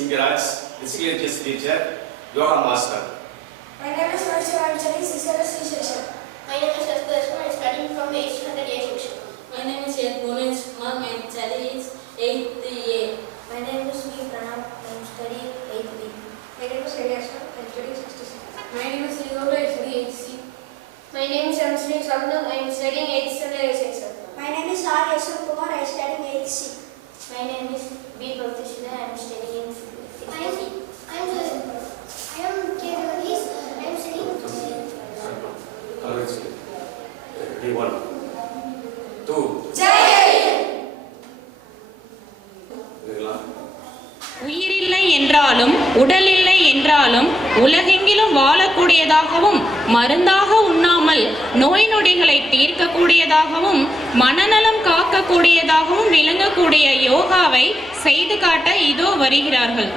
Singaraj, physical education teacher, yoga master. My name is Varsha. I am studying 6th standard session. My name is Asper. I am studying from 8th standard A section. My name is Yad Bhunesh Kumar. I am studying 8th A. My name is V. Pranab. I am studying 8th B. My name is Elias. I am studying 6th C. My name is Yoga. I am studying 8th C. My name is Amsri Samnal. I am studying 8th standard A section. My name is R. Yaswan Kumar. I am studying 8th C. My name is B. Prathishna. I am studying 6th C. I am Kevalis. I am studying 6th C. College. D1. 2. உயிரில்லை என்றாலும் உடலில்லை என்றாலும் உலகெங்கிலும் வாழக்கூடியதாகவும் மருந்தாக உண்ணாமல் நோய் நொடிகளை தீர்க்கக்கூடியதாகவும் மனநலம் காக்கக்கூடியதாகவும் விளங்கக்கூடிய யோகாவை செய்து காட்ட இதோ வருகிறார்கள்.